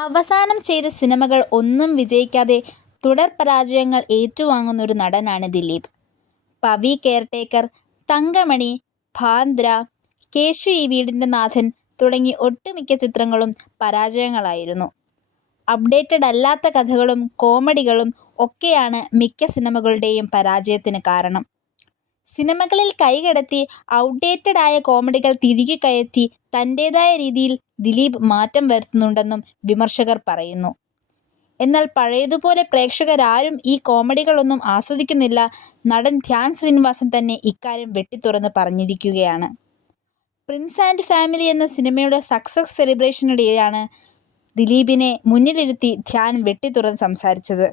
അവസാനം ചെയ്ത സിനിമകൾ ഒന്നും വിജയിക്കാതെ തുടർ പരാജയങ്ങൾ ഏറ്റുവാങ്ങുന്ന ഒരു നടനാണ് ദിലീപ്. പവി കെയർടേക്കർ, തങ്കമണി, ബാന്ദ്ര, കേശു ഈ വീടിൻ്റെ നാഥൻ തുടങ്ങി ഒട്ടുമിക്ക ചിത്രങ്ങളും പരാജയങ്ങളായിരുന്നു. അപ്ഡേറ്റഡ് അല്ലാത്ത കഥകളും കോമഡികളും ഒക്കെയാണ് മിക്ക സിനിമകളുടെയും പരാജയത്തിന് കാരണം. സിനിമകളിൽ കൈകടത്തി ഔട്ട്ഡേറ്റഡ് ആയ കോമഡികൾ തിരികെ കയറ്റി തൻ്റേതായ രീതിയിൽ ദിലീപ് മാറ്റം വരുത്തുന്നുണ്ടെന്നും വിമർശകർ പറയുന്നു. എന്നാൽ പഴയതുപോലെ പ്രേക്ഷകരാരും ഈ കോമഡികളൊന്നും ആസ്വദിക്കുന്നില്ല. നടൻ ധ്യാൻ ശ്രീനിവാസൻ തന്നെ ഇക്കാര്യം വെട്ടിത്തുറന്ന് പറഞ്ഞിരിക്കുകയാണ്. പ്രിൻസ് ആൻഡ് ഫാമിലി എന്ന സിനിമയുടെ സക്സസ് സെലിബ്രേഷനിടെയാണ് ദിലീപിനെ മുന്നിലിരുത്തി ധ്യാൻ വെട്ടിത്തുറന്ന് സംസാരിച്ചത്.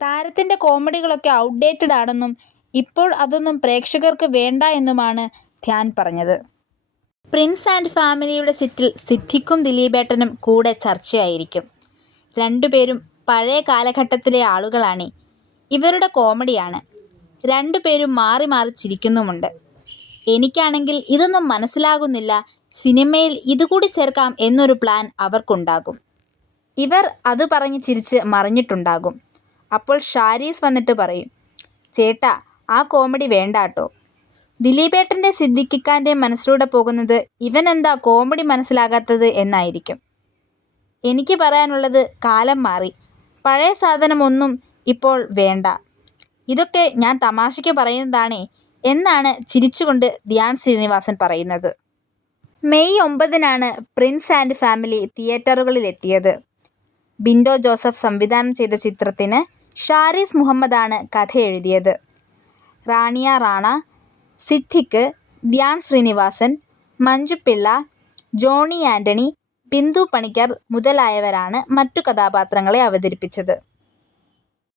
താരത്തിൻ്റെ കോമഡികളൊക്കെ ഔട്ട്ഡേറ്റഡ് ആണെന്നും ഇപ്പോൾ അതൊന്നും പ്രേക്ഷകർക്ക് വേണ്ട എന്നുമാണ് ധ്യാൻ പറഞ്ഞത്. പ്രിൻസ് ആൻഡ് ഫാമിലിയുടെ സെറ്റിൽ സിദ്ദിഖും ദിലീപേട്ടനും കൂടെ ചർച്ചയായിരിക്കും. രണ്ടുപേരും പഴയ കാലഘട്ടത്തിലെ ആളുകളാണ്. ഇവരുടെ കോമഡിയാണ്. രണ്ടുപേരും മാറി മാറി ചിരിക്കുന്നുമുണ്ട്. എനിക്കാണെങ്കിൽ ഇതൊന്നും മനസ്സിലാകുന്നില്ല. സിനിമയിൽ ഇതുകൂടി ചേർക്കാം എന്നൊരു പ്ലാൻ അവർക്കുണ്ടാകും. ഇവർ അത് പറഞ്ഞ് ചിരിച്ച് മറിഞ്ഞിട്ടുണ്ടാകും. അപ്പോൾ ഷാരീസ് വന്നിട്ട് പറയും, ചേട്ടാ ആ കോമഡി വേണ്ടാട്ടോ. ദിലീപേട്ടൻ്റെ സിദ്ദിഖിക്കാൻ്റെ മനസ്സിലൂടെ പോകുന്നത് ഇവനെന്താ കോമഡി മനസ്സിലാകാത്തത് എന്നായിരിക്കും. എനിക്ക് പറയാനുള്ളത് കാലം മാറി. പഴയ സാധനമൊന്നും ഇപ്പോൾ വേണ്ട. ഇതൊക്കെ ഞാൻ തമാശയ്ക്ക് പറയുന്നതാണേ എന്നാണ് ചിരിച്ചുകൊണ്ട് ധ്യാൻ ശ്രീനിവാസൻ പറയുന്നത്. മെയ് 9-നാണ് പ്രിൻസ് ആൻഡ് ഫാമിലി തിയേറ്ററുകളിലെത്തിയത്. ബിൻഡോ ജോസഫ് സംവിധാനം ചെയ്ത ചിത്രത്തിന് ഷാരീസ് മുഹമ്മദാണ് കഥ എഴുതിയത്. റാണിയ റാണ, സിദ്ദിഖ്, ധ്യാൻ ശ്രീനിവാസൻ, മഞ്ജുപിള്ള, ജോണി ആൻ്റണി, ബിന്ദു പണിക്കർ മുതലായവരാണ് മറ്റു കഥാപാത്രങ്ങളെ അവതരിപ്പിച്ചത്.